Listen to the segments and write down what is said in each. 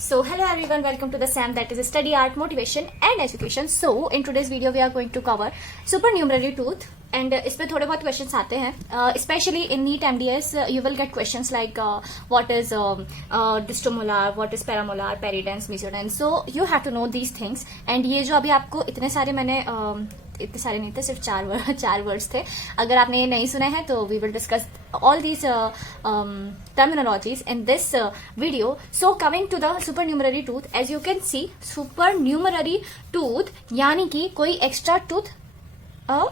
So hello everyone, welcome to the SAM, that is Study Art Motivation and Education. So in today's video we are going to cover supernumerary tooth and इस पे थोड़े बहुत questions आते हैं. Specially in NEET MDS you will get questions like what is distomolar, what is paramolar, peridens, mesodens. So you have to know these things. And ये जो अभी आपको इतने सारे मैंने इतने सारे नहीं थे, सिर्फ चार वर्ड्स थे. अगर आपने ये नहीं सुने हैं तो we will discuss all these terminologies in this video. So coming to the supernumerary tooth, as you can see, supernumerary tooth यानी कि कोई एक्स्ट्रा टूथ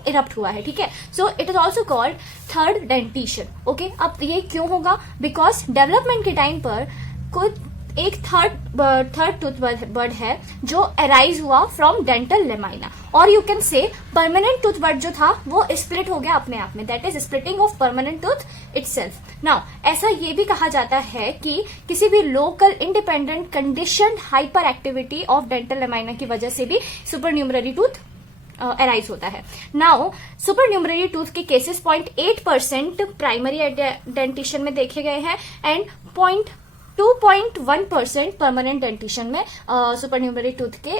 इरप्ट हुआ है. ठीक है. So it is also called third dentition. Okay, अब ये क्यों होगा? बिकॉज डेवलपमेंट के टाइम पर कुछ एक थर्ड टूथ बर्ड है जो अराइज हुआ फ्रॉम डेंटल लेमाइना, और you can say permanent tooth bird जो था वो स्प्लिट हो गया अपने आप में. That is splitting of permanent tooth itself. Now ऐसा ये भी कहा जाता है कि किसी भी local independent condition hyper activity of dental lamina की वजह से भी सुपरन्यूमररी टूथ अराइज होता है. नाउ सुपरन्यूमररी टूथ के केसेस 0.8% प्राइमरी डेंटिशन में देखे गए हैं एंड 2.1% परमानेंट डेंटिशन में सुपरन्यूमररी टूथ के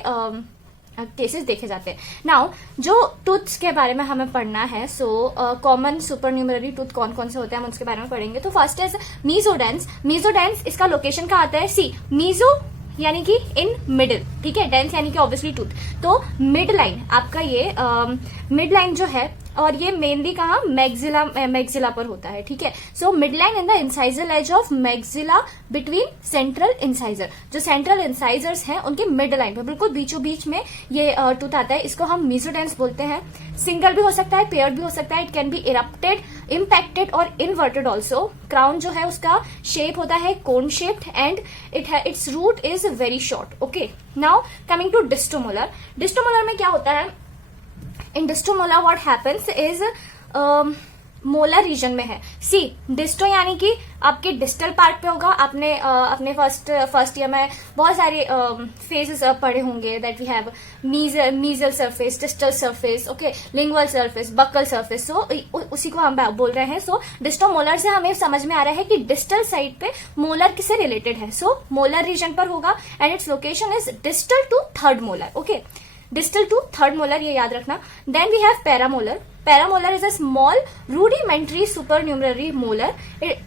केसेस देखे जाते हैं. नाउ जो टूथ्स के बारे में हमें पढ़ना है, सो कॉमन सुपरन्यूमररी टूथ कौन कौन से होते हैं हम उसके बारे में पढ़ेंगे. तो फर्स्ट इज मीजोडेंस. मीजोडेंस इसका लोकेशन कहाँ आता है? सी, मीजो यानी कि इन मिडिल, ठीक है, डेंस यानी कि ऑब्वियसली टूथ. तो मिड लाइन आपका ये मिड लाइन जो है, और ये मेनली कहाँ? मैक्सिला पर होता है. ठीक है. So mid line in the incisor edge of maxilla between central incisor. जो सेंट्रल इंसाइजर्स हैं उनके मिड लाइन पर बिल्कुल बीचों बीच में ये टूथ आता है. इसको हम मीजोडेंस बोलते हैं. सिंगल भी हो सकता है, पेयर्ड भी हो सकता है. It can be erupted, impacted और इनवर्टेड ऑल्सो. क्राउन जो है उसका शेप होता है cone shaped and its root is very short. Okay. Now coming to distomolar. Distomolar में क्या होता है? In distomolar what happens is molar region में है. सी, डिस्टो यानी कि आपके डिस्टल पार्ट पे होगा. आपने अपने फर्स्ट ईयर में बहुत सारे फेजेस पढ़े होंगे. That we have mesial surface, distal surface, okay, lingual surface, buccal surface. So उसी को हम बोल रहे हैं. सो डिस्टोमोलर से हमें समझ में आ रहा है कि डिस्टल साइड पे मोलर किससे रिलेटेड है. सो मोलर रीजन पर होगा and its location is distal to third molar. Okay, distal to third molar, ये याद रखना. Then we have paramolar. Paramolar is a small rudimentary supernumerary molar.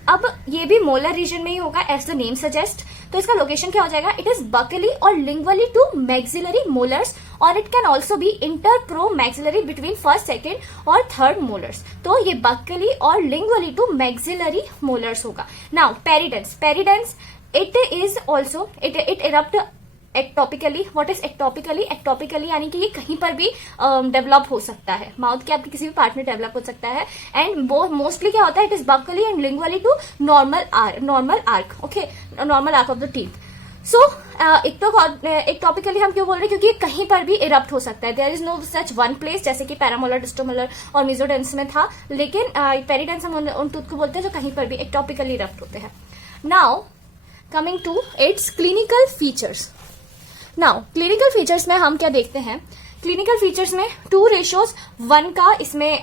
अब ये भी मोलर रीजन में ही होगा एज द नेम सजेस्ट. तो इसका लोकेशन क्या हो जाएगा? इट इज बकली और लिंगुअली टू मैक्सिलरी मोलर्स, और it can also be inter pro maxillary between first, second और थर्ड मोलर्स. तो ये बकली और लिंगुअली टू मैक्सिलरी मोलर्स होगा. Now peridens. Peridens it is also it erupt ectopically. What is ectopically? Ectopically यानी कि ये कहीं पर भी डेवलप हो सकता है. माउथ के आपके किसी भी पार्ट में डेवलप हो सकता है. एंड मोस्टली क्या होता है? It is buccally and lingually to normal arch. Okay, normal arch of the teeth. So ectopically हम क्यों बोल रहे हैं? क्योंकि ये कहीं पर भी इरप्ट हो सकता है. There is no such one place, जैसे कि पैरामोलर, डिस्टोमोलर और मीजोडेंस में था. लेकिन पेरिडेंस हम उन टूथ को बोलते हैं जो कहीं पर भी एक्टोपिकली इरप्ट होते हैं. Now coming to its clinical features. Now clinical features में हम क्या देखते हैं? क्लिनिकल फीचर्स में 2:1 का इसमें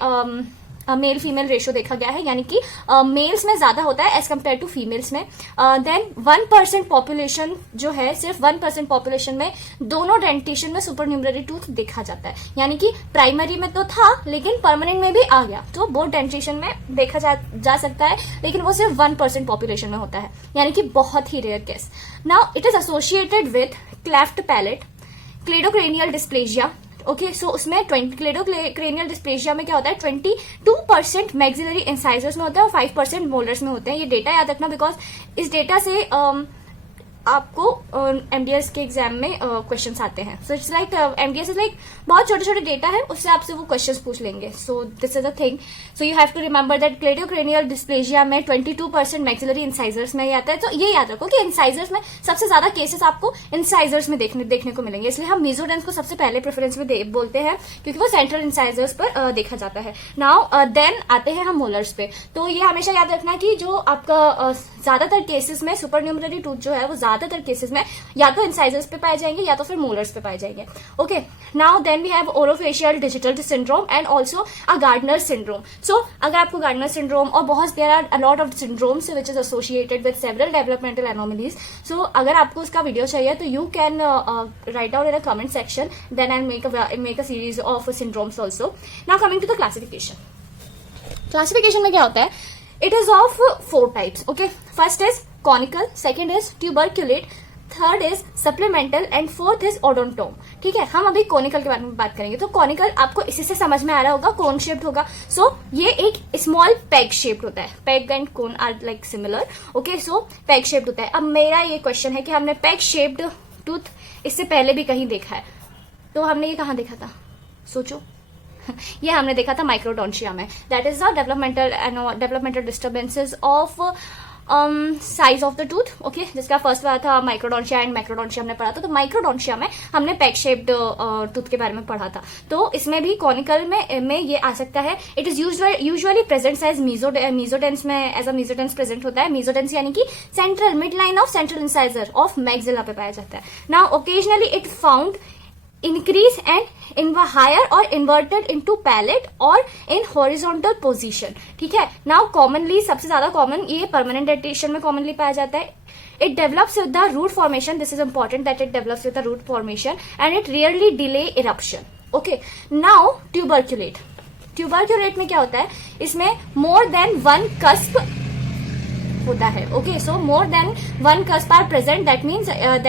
मेल फीमेल रेशियो देखा गया है, यानी कि मेल्स में ज्यादा होता है एज कम्पेयर टू फीमेल्स में. देन 1% पॉपुलेशन जो है, सिर्फ 1% पॉपुलेशन में दोनों डेंटिशन में सुपरन्यूमररी टूथ देखा जाता है. यानी कि प्राइमरी में तो था लेकिन परमानेंट में भी आ गया. तो बोथ डेंटिशन में देखा जा सकता है, लेकिन वो सिर्फ 1% पॉपुलेशन में होता है, यानी कि बहुत ही rare case. Now it is associated with cleft palate, cleidocranial dysplasia. Okay, so उसमें क्लेडोक्रेनियल डिस्प्लेजिया में क्या होता है? 22% मैक्सिलरी इंसाइजर्स में होता है और 5% मोलर्स में होते हैं. ये डेटा याद रखना, बिकॉज इस डेटा से आपको एमडीएस के एग्जाम में क्वेश्चंस आते हैं. So it's like MDS is like बहुत छोटे छोटे डेटा है, उससे आपसे वो क्वेश्चंस पूछ लेंगे. So this is a thing. So you have to remember that cleidocranial dysplasia में 22% मैक्सिलरी इंसाइजर्स में आता है. तो ये याद रखो कि इंसाइजर्स में सबसे ज्यादा केसेस आपको इंसाइजर्स में देखने को मिलेंगे. इसलिए हम मीजोडेंस को सबसे पहले प्रेफरेंस में बोलते हैं, क्योंकि वो सेंट्रल इंसाइजर्स पर देखा जाता है. नाउ देन आते हैं हम मोलर्स पे. तो ये हमेशा याद रखना कि जो आपका ज्यादातर केसेस में सुपरन्यूमररी टूथ जो है वो ज्यादातर केसेस में में या तो इंसाइजर्स पे पाए जाएंगे या तो फिर मोलर्स पे पाए जाएंगे. Okay, now then we have orofacial digital syndrome and also a Gardner syndrome. So अगर आपको गार्डनर सिंड्रोम और बहुत there are a lot of syndromes which is associated with several developmental anomalies. So अगर आपको उसका वीडियो चाहिए तो you can write down in a comment section, then I make a series of syndromes also. Now coming to the classification. Classification में क्या होता है? It is of 4 types. Okay, first is conical, second is tuberculate, third is supplemental and fourth is odontome. ठीक है, हम अभी conical के बारे में बात करेंगे. तो कॉनिकल आपको इसी से समझ में आ रहा होगा, कोन शेप्ड होगा. सो ये एक स्मॉल पैग शेप्ड होता है. Peg and cone are like similar. Okay, so peg shaped होता है. अब मेरा ये क्वेश्चन है कि हमने पैग शेप्ड टूथ इससे पहले भी कहीं देखा है, तो हमने ये कहाँ देखा था? सोचो. ये हमने देखा था माइक्रोडोंशिया में. That is the developmental disturbances of size of the tooth. Okay, जिसका फर्स्ट वाला था माइक्रोडोंशिया एंड मैक्रोडोंशिया हमने पढ़ा था. तो माइक्रोडोंशिया में हमने पैग शेप्ड टूथ के बारे में पढ़ा था. तो इसमें भी कॉनिकल में ये आ सकता है. It is usually present as mesiodens में, एज अ मीजोडेंस प्रेजेंट होता है. मीजोडेंस यानी कि central mid line of central incisor of maxilla पे पाया जाता है. Now occasionally it found increase and in higher or inverted into palate or in horizontal position. ठीक है, now commonly सबसे ज्यादा कॉमन ये परमानेंट डेंटेशन में कॉमनली पाया जाता है. It develops with the root formation. This is important that it develops with the root formation and it rarely delay eruption. Okay, now tuberculate. Tuberculate में क्या होता है? इसमें more than one cusp होता है. Okay, so more than 1 cusp are present. That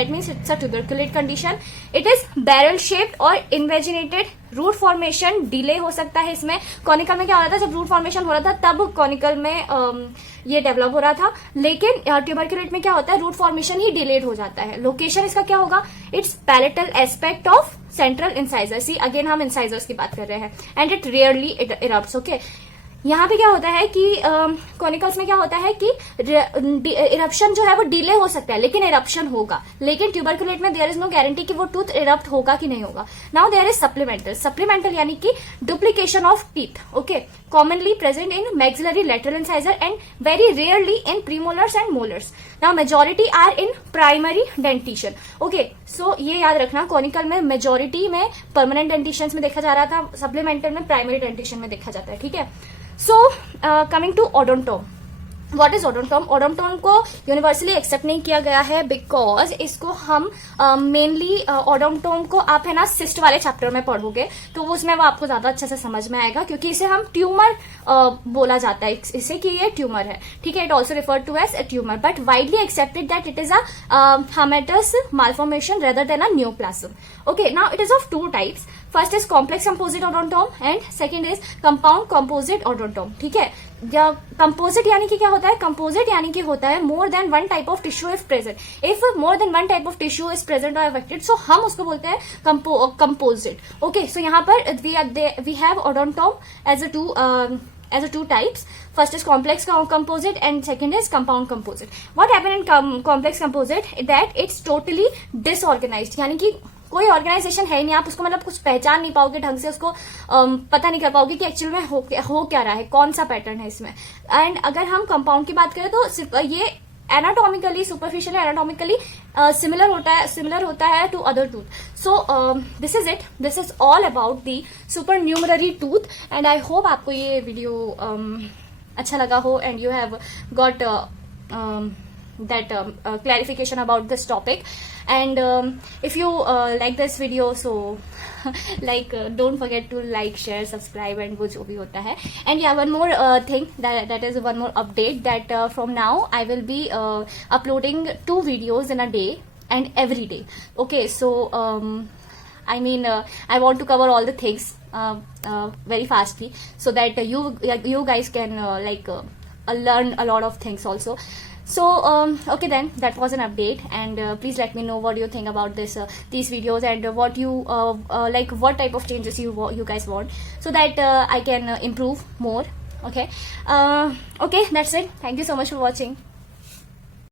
means it's a tuberculate condition. It is barrel shaped और invaginated. Root formation delay हो सकता है इसमें. कॉनिकल में क्या हो रहा था? जब रूट फॉर्मेशन हो रहा था तब कॉनिकल में ये डेवलप हो रहा था. लेकिन ट्यूबरकुलेट में क्या होता है? रूट फॉर्मेशन ही डिलेड हो जाता है. लोकेशन इसका क्या होगा? It's palatal aspect of central incisor. See again हम इंसाइजर्स की बात कर रहे हैं. And it rarely erupts. Okay, यहाँ पे क्या होता है कि कॉनिकल्स में क्या होता है कि इरप्शन जो है वो डिले हो सकता है लेकिन इरप्शन होगा. लेकिन ट्यूबरकुलेट में देयर इज नो गारंटी कि वो टूथ इरप्ट होगा कि नहीं होगा. Now there is supplemental. Supplemental यानी कि duplication of teeth. Okay, commonly present in maxillary lateral incisor and very rarely in premolars and molars. Now majority are in primary dentition. Okay, so ये याद रखना, conical में majority में permanent dentition में देखा जा रहा था, सप्लीमेंटल में प्राइमरी डेंटिशन में देखा जाता है. ठीक है, so coming to odontome. What is odontome? Odontome को यूनिवर्सली एक्सेप्ट नहीं किया गया है बिकॉज इसको हम मेनली ओडोंटोम को आप है ना सिस्ट वाले चैप्टर में पढ़ोगे तो उसमें वो आपको ज्यादा अच्छे से समझ में आएगा, क्योंकि इसे हम ट्यूमर बोला जाता है इसे कि ये ट्यूमर है. ठीक है, it also refer to as a tumour but widely accepted that it is a hamartomatous malformation rather than a neoplasm. Okay, now it is of 2 types. First is complex composite odontome and second is compound composite odontome. ठीक है, composite यानी कि क्या होता है? Composite यानी कि होता है मोर than 1 type of tissue is present. If more than 1 type of tissue is present और अफेक्टेड सो हम उसको बोलते हैं कंपोजिट. ओके, सो यहाँ पर we have ओडोंटोम as a 2 types. First is complex composite and second is compound composite. What happen in complex composite that it's totally disorganized. यानी कि कोई ऑर्गेनाइजेशन है नहीं, आप उसको मतलब कुछ पहचान नहीं पाओगे ढंग से, उसको पता नहीं कर पाओगे कि एक्चुअल में हो क्या रहा है, कौन सा पैटर्न है इसमें. एंड अगर हम कंपाउंड की बात करें तो सिर्फ ये एनाटॉमिकली सुपरफिशियल एनाटॉमिकली सिमिलर होता है to other tooth. So this is it. This is all about the supernumerary tooth and I hope आपको ये वीडियो अच्छा लगा हो and you have got that clarification about this topic. And if you like this video so like don't forget to like, share, subscribe and वो जो भी होता है. And yeah, one more thing that is one more update that from now I will be uploading 2 videos in a day and every day. Okay, so I mean I want to cover all the things very fastly so that you guys can learn a lot of things also. So okay then, that was an update and please let me know what you think about these videos and what you like, what type of changes you guys want so that I can improve more. Okay, okay, that's it. Thank you so much for watching.